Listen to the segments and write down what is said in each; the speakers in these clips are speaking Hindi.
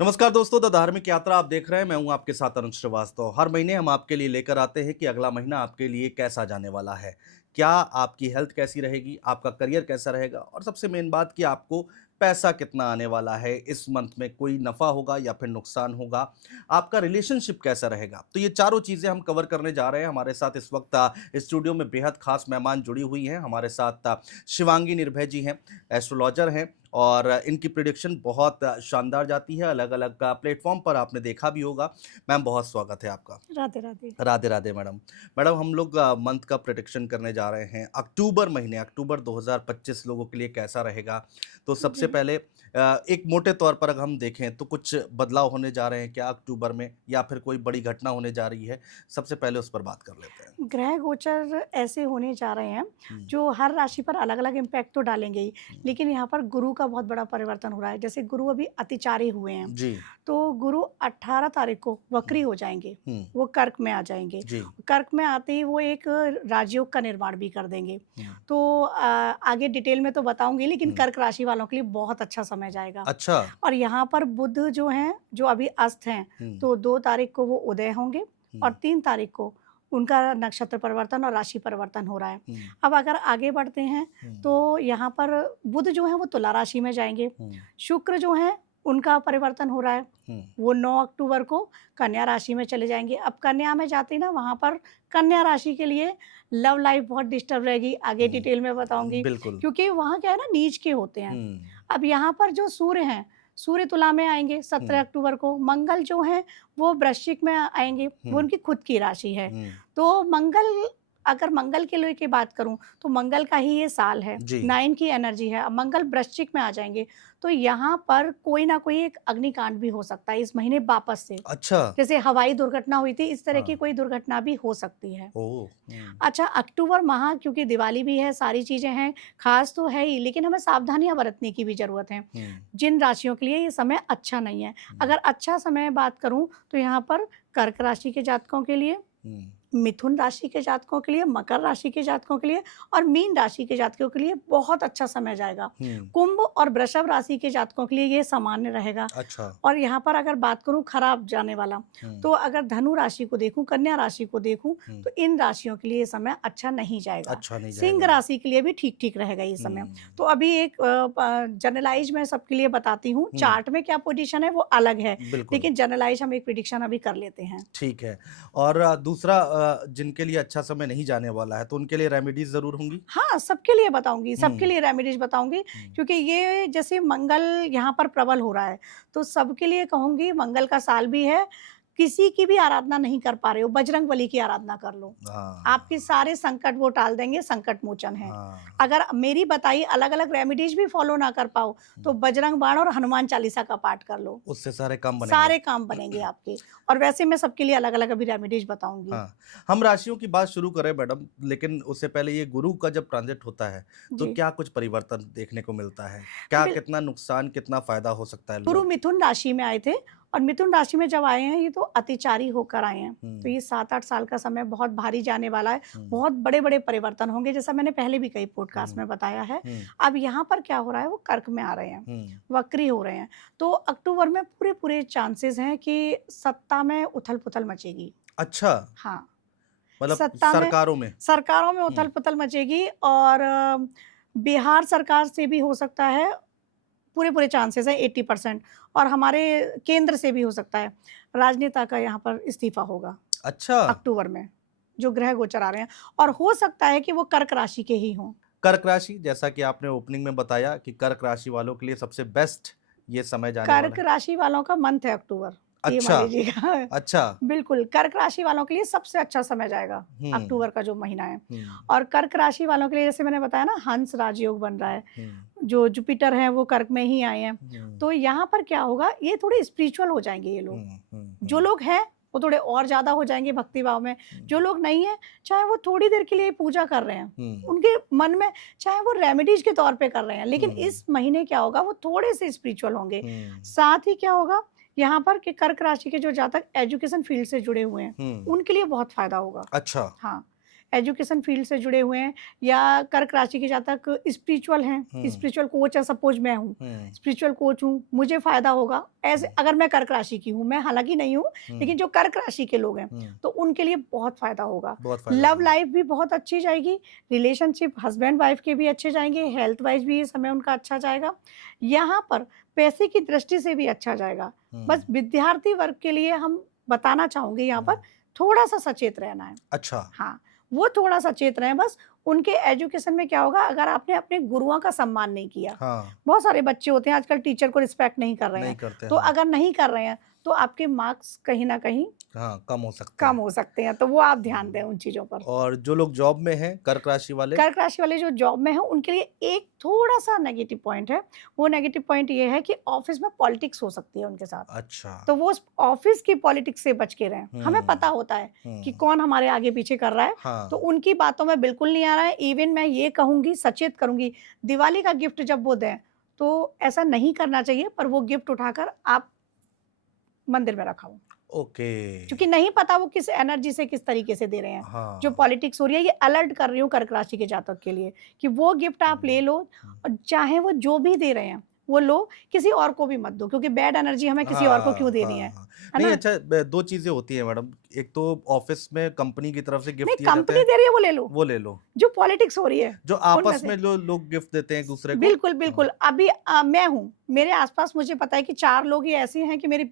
नमस्कार दोस्तों, द धार्मिक यात्रा आप देख रहे हैं। मैं हूं आपके साथ अरुण श्रीवास्तव। हर महीने हम आपके लिए लेकर आते हैं कि अगला महीना आपके लिए कैसा जाने वाला है। क्या आपकी हेल्थ कैसी रहेगी, आपका करियर कैसा रहेगा और सबसे मेन बात कि आपको पैसा कितना आने वाला है। इस मंथ में कोई नफ़ा होगा या फिर नुकसान होगा, आपका रिलेशनशिप कैसा रहेगा। तो ये चारों चीज़ें हम कवर करने जा रहे हैं। हमारे साथ इस वक्त स्टूडियो में बेहद खास मेहमान जुड़ी हुई हैं। हमारे साथ शिवांगी निर्भय जी हैं, एस्ट्रोलॉजर हैं और इनकी प्रिडिक्शन बहुत शानदार जाती है। अलग-अलग प्लेटफ़ॉर्म पर आपने देखा भी होगा। मैम, बहुत स्वागत है आपका। राधे राधे। राधे, राधे मैडम। मैडम, हम लोग मंथ का प्रेडिक्शन करने जा रहे हैं। अक्टूबर महीने, अक्टूबर 2025 लोगों के लिए कैसा रहेगा? तो सबसे जी। पहले एक मोटे तौर पर अगर हम देखें तो कुछ बदलाव होने जा रहे हैं क्या अक्टूबर में, या फिर कोई बड़ी घटना होने जा रही है? सबसे पहले उस पर बात कर लेते हैं। ग्रह गोचर ऐसे होने जा रहे हैं, हुँ, जो हर राशि पर अलग-अलग इम्पैक्ट तो डालेंगे ही, हुँ। लेकिन यहाँ पर गुरु का बहुत बड़ा परिवर्तन हो रहा है। जैसे गुरु अभी अतिचारी हुए हैं, जी। तो गुरु 18 तारीख को हुँ, वक्री हो जाएँगे, हुँ। वो कर्क में आ जाएँगे। जी। कर्क में आते ही वो एक राजयोग का निर्माण भी कर देंगे। हुँ, तो आगे डिटेल में तो बताऊँगी, लेकिन हुँ। कर्क राशि वालों के लिए बहुत अच्छा समय जाएगा। अच्छा। और यहाँ पर बुध जो हैं, जो अभी अस्त हैं, हुँ, तो 2 तारीख को वो उदय होंगे और हुँ, 3 तारीख को उनका नक्षत्र परिवर्तन और राशि परिवर्तन हो रहा है। हुँ, अब अगर आगे बढ़ते हैं, हुँ, तो यहाँ पर बुध जो है वो तुला राशि में जाएँगे। हुँ, शुक्र जो है उनका परिवर्तन हो रहा है, हुँ, वो 9 अक्टूबर को कन्या राशि में चले जाएँगे। अब कन्या में जाते ही ना, वहाँ पर कन्या राशि के लिए लव लाइफ़ बहुत डिस्टर्ब रहेगी, आगे हुँ। डिटेल में बताऊँगी, बिल्कुल। क्योंकि वहाँ क्या है ना, नीच के होते हैं। हुँ, अब यहाँ पर जो सूर्य हैं, सूर्य तुला में आएँगे हुँ, 17 अक्टूबर को, मंगल जो हैं वो वृश्चिक में आएँगे, वो हुँ, उनकी खुद की राशि है। हुँ। तो मंगल, अगर मंगल के लेके बात करूँ, तो मंगल का ही ये साल है, जी। 9 की एनर्जी है। अब मंगल वृश्चिक में आ जाएँगे, तो यहाँ पर कोई ना कोई एक अग्निकांड भी हो सकता है इस महीने वापस से। अच्छा। जैसे हवाई दुर्घटना हुई थी, इस तरह की हाँ। कोई दुर्घटना भी हो सकती है। ओह! हुँ, अच्छा, अक्टूबर माह क्योंकि दिवाली भी है, सारी चीज़ें हैं, ख़ास तो है ही, लेकिन हमें सावधानियाँ बरतने की भी ज़रूरत है। हुँ, जिन राशियों के लिए ये समय अच्छा नहीं है। हुँ, अगर अच्छा समय बात करूँ, तो यहाँ पर कर्क राशि के जातकों के लिए, हुँ, मिथुन राशि के जातकों के लिए, मकर राशि के जातकों के लिए और मीन राशि के जातकों के लिए बहुत अच्छा समय जाएगा। हुँ। कुंभ और वृषभ राशि के जातकों के लिए ये सामान्य रहेगा। अच्छा। और यहाँ पर अगर बात करूँ खराब जाने वाला, हुँ, तो अगर धनु राशि को देखूँ, कन्या राशि को देखूँ, हुँ। तो इन राशियों के लिए ये समय अच्छा नहीं जाएगा। अच्छा नहीं सिंह जाएगा। राशि के लिए भी ठीक-ठीक रहेगा ये समय। हुँ, तो अभी एक जनरलाइज़ मैं सबके लिए बताती हूँ, हुँ। चार्ट में क्या पोज़ीशन है वो अलग है, बिल्कुल, लेकिन जनरलाइज़ हम एक प्रेडिक्शन अभी कर लेते हैं। ठीक है। और दूसरा, जिनके लिए अच्छा समय नहीं जाने वाला है, तो उनके लिए रेमेडीज़ ज़रूर होंगी? हाँ, सबके लिए बताऊँगी, सबके हुँ, लिए रेमेडीज़ बताऊँगी, हुँ, क्योंकि ये जैसे मंगल यहाँ पर प्रबल हो रहा है, तो सबके लिए कहूँगी मंगल का साल भी है, किसी की भी आराधना नहीं कर पा रहे हो, बजरंगबली की आराधना कर लो। आपके हाँ, सारे संकट वो टाल देंगे, संकट मोचन है। हाँ। अगर मेरी बताई अलग-अलग रेमेडीज़ भी फ़ॉलो ना कर पाओ, तो हुँ, बजरंग बाण और हनुमान चालीसा का पाठ कर लो, उससे सारे काम बनेंगे। सारे काम बनेंगे आपके। और वैसे मैं सबके लिए अलग-अलग अभी रेमेडीज़ बताऊँगी। हाँ, हम राशियों की बात शुरू करें मैडम, लेकिन उससे पहले ये गुरु का जब ट्रांज़िट होता है, तो जी, क्या कुछ परिवर्तन देखने को मिलता है? क्या बिल कितना नुकसान, कितना फ़ायदा हो सकता है गुरु लोग? मिथुन राशि में आए थे और मिथुन राशि में जब आए हैं, ये तो अतिचारी होकर आए हैं। तो हुँ, ये 7-8 साल का समय बहुत भारी जाने वाला है, हुँ, बहुत बड़े-बड़े परिवर्तन होंगे, जैसा मैंने पहले भी कई पॉडकास्ट हुँ, में बताया है। हुँ, अब यहाँ पर क्या हो रहा है, वो कर्क में आ रहे हैं, हुँ। वक्री हो रहे हैं। तो अक्टूबर में पूरे-पूरे चांसेज़ हैं कि सत्ता में उथल-पुथल मचेगी। अच्छा, हाँ, मतलब सत्ता में, सरकारों में? सरकारों में हुँ, उथल-पुथल मचेगी और बिहार सरकार से भी हो सकता है, पूरे-पूरे चांसेस हैं 80% और हमारे केंद्र से भी हो सकता है। राजनेता का यहाँ पर इस्तीफ़ा होगा अच्छा। अक्टूबर में, जो ग्रह गोचर आ रहे हैं और हो सकता है कि वो कर्क राशि के ही हों। कर्क राशि, जैसा कि आपने ओपनिंग में बताया कि कर्क राशि वालों के लिए सबसे बेस्ट ये समय जाने वाला कर्क है। राशि वालों का मंथ है अक्टूबर, ये मान अच्छा, लीजिएगा। अच्छा। बिल्कुल, कर्क राशि वालों के लिए सबसे अच्छा समय जाएगा, हुँ, अक्टूबर का जो महीना है। हुँ, और कर्क राशि वालों के लिए जैसे मैंने बताया ना, हंस राजयोग बन रहा है, हुँ, जो जुपिटर हैं वो कर्क में ही आए हैं। हुँ, तो यहाँ पर क्या होगा, ये थोड़े स्पिरिचुअल हो जाएँगे ये लोग। हुँ, हुँ, जो हुँ, लोग हैं, वो थोड़े और ज़्यादा हो जाएँगे भक्ति भाव में, हुँ, जो लोग नहीं हैं, चाहे वो थोड़ी देर के लिए पूजा कर रहे हैं, हुँ, उनके मन में चाहे वो रेमेडीज़ के तौर पे कर रहे हैं, लेकिन हुँ, इस महीने क्या होगा, वो थोड़े-से स्पिरिचुअल होंगे। हुँ, साथ ही क्या होगा, यहाँ पर कि कर्क राशि के जो जातक एजुकेशन फील्ड से जुड़े हुए हैं, हुँ। उनके लिए बहुत फ़ायदा होगा। अच्छा। हाँ, एजुकेशन फील्ड से जुड़े हुए हैं या कर्क राशि के जातक स्पिरिचुअल हैं, स्पिरिचुअल कोच है, सपोज मैं हूँ, स्पिरिचुअल कोच हूँ, मुझे फ़ायदा होगा। ऐसे अगर मैं कर्क राशि की हूँ, मैं हालाँकि नहीं हूँ, लेकिन जो कर्क राशि के लोग हैं, तो उनके लिए बहुत फ़ायदा होगा। बहुत फायदा लव होगा। लाइफ भी बहुत अच्छी जाएगी, रिलेशनशिप हस्बैंड वाइफ के भी अच्छे जाएँगे, हेल्थ वाइज़ भी ये समय उनका अच्छा जाएगा। यहाँ पर पैसे की दृष्टि से भी अच्छा जाएगा। बस विद्यार्थी वर्ग के लिए हम बताना चाहूँगी यहाँ पर थोड़ा-सा सचेत रहना है। अच्छा। हाँ, वो थोड़ा सचेत रहें बस। उनके एजुकेशन में क्या होगा अगर आपने अपने गुरुओं का सम्मान नहीं किया, हाँ, बहुत सारे बच्चे होते हैं आजकल टीचर को रिस्पेक्ट नहीं कर रहे नहीं हैं, करते, तो हाँ। अगर नहीं कर रहे हैं, तो आपके मार्क्स कहीं न कहीं हाँ, कम हो सकते कम हैं। हो सकते हैं, तो वो आप ध्यान दें उन चीज़ों पर। और जो लोग जॉब में हैं, कर्क राशि वाले? कर्क राशि वाले जो जॉब में हैं उनके लिए एक थोड़ा-सा नेगेटिव पॉइंट है, वो नेगेटिव पॉइंट ये है कि ऑफ़िस में पॉलिटिक्स हो सकती है उनके साथ। अच्छा। तो वो उस ऑफ़िस की पॉलिटिक्स से बच के रहें। हमें पता होता है कि कौन हमारे आगे-पीछे कर रहा है, तो हाँ, उनकी बातों में बिल्कुल नहीं आ रहा है। इवन मैं ये कहूँगी, सचेत करूँगी, दिवाली का गिफ्ट जब वो दें, तो ऐसा नहीं करना चाहिए, पर वो गिफ्ट उठाकर आप मंदिर में रखाओ। ओके। क्योंकि नहीं पता वो किस एनर्जी से किस तरीके से दे रहे हैं। जो हाँ। पॉलिटिक्स हो रही है, ये अलर्ट कर रही हूँ कर्क राशि के जातक के लिए कि वो गिफ्ट आप ले लो हुँ। और चाहे वो जो भी दे रहे हैं, वो लो, किसी और को भी मत दो क्योंकि बैड एनर्जी हमें किसी और को क्यों हाँ, देनी हाँ, हाँ। है नहीं ना? अच्छा ब 2 चीज़ें होती हैं मैडम, एक तो ऑफ़िस में कंपनी की तरफ से नहीं, गिफ्ट दिए जाते कंपनी हैं, दे रही है वो ले लो, वो ले लो। जो पॉलिटिक्स हो रही है, जो उनमें आपस से। में जो लोग गिफ्ट देते हैं एक-दूसरे को बिल्कुल, बिल्कुल। अभी मैं हूँ, मेरे आस-पास मुझे पता है कि 4 लोग ही ऐसे हैं कि मेरे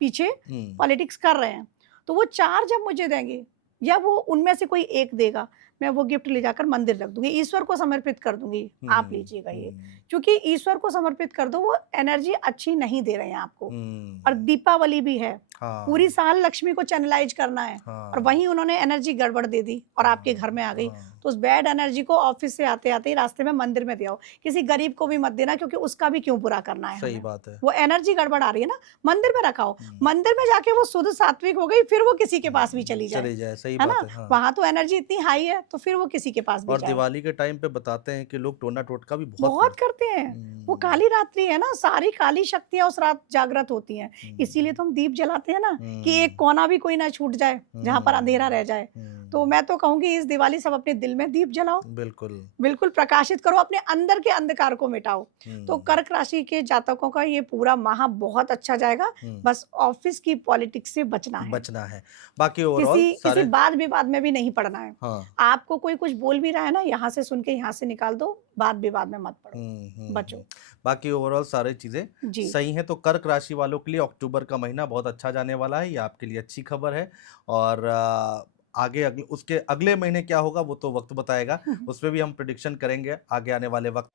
पीछे हुँ, पॉलिटिक्स कर रहे हैं। तो वो 4 जब मुझे देंगे या वो उनमें से कोई एक देगा, मैं वो गिफ्ट ले जाकर मंदिर रख दूँगी, ईश्वर को समर्पित कर दूँगी, आप हुँ, लीजिएगा ये। हुँ, क्योंकि ईश्वर को समर्पित कर दो, वो एनर्जी अच्छी नहीं दे रहे हैं आपको। और हुँ। दीपावली भी है, पूरी हाँ, साल लक्ष्मी को चैनलाइज़ करना है और हाँ, वहीं उन्होंने एनर्जी गड़बड़ दे दी और आपके घर हाँ, में आ गई। हाँ। तो उस बैड एनर्जी को ऑफ़िस से आते-आते ही रास्ते में मंदिर में दे आओ। किसी गरीब को भी मत देना क्योंकि उसका भी क्यों बुरा करना है सही हमें। बात है। वो एनर्जी गड़बड़ आ रही है ना, मंदिर में रखाओ। हुँ, मंदिर में जाके वो शुद्ध सात्विक हो गई, फिर वो किसी के पास भी चली जाए, चली जाए, सही है बात ना? है, हाँ। वहाँ तो एनर्जी इतनी हाई है, तो फिर वो किसी के पास भी और जाए। दिवाली के टाइम पे बताते हैं कि लोग टोना-टोटका भी बहुत बहुत करते करते हैं। वो हुँ, काली रात्रि है ना, सारी काली शक्तियाँ उस रात जागृत होती हैं। इसीलिए हुँ, तो हम दीप जलाते हैं ना कि एक हुँ, कोना भी कोई ना छूट जाए, जहाँ पर अंधेरा हुँ, रह जाए। तो हुँ, मैं तो कहूँगी इस दिवाली सब अपने दिल में दीप जलाओ, बिल्कुल। बिल्कुल प्रकाशित करो, अपने अंदर के अंधकार को मिटाओ। तो हुँ, कर्क राशि के जातकों का ये पूरा माह बहुत अच्छा जाएगा, हुँ, बस ऑफ़िस की पॉलिटिक्स से बचना है। बचना है। बाकी ओवरऑल किसी किसी सारे वाद-विवाद में भी नहीं पड़ना है। हाँ। आपको कोई कुछ बोल भी रहा है ना, यहाँ से सुन के यहाँ से निकाल दो, वाद-विवाद में मत पड़ो, हुँ, हुँ, हुँ। बचो। बाकी ओवरऑल सारी चीज़ें जी। सही हैं, तो कर्क राशि वालों के लिए अक्टूबर का महीना बहुत अच्छा जाने वाला है, ये आपके लिए अच्छी खबर है और आगे उसके अगले महीने क्या होगा वो तो वक़्त बताएगा, उसपे भी हम प्रेडिक्शन करेंगे आगे आने वाले वक़्त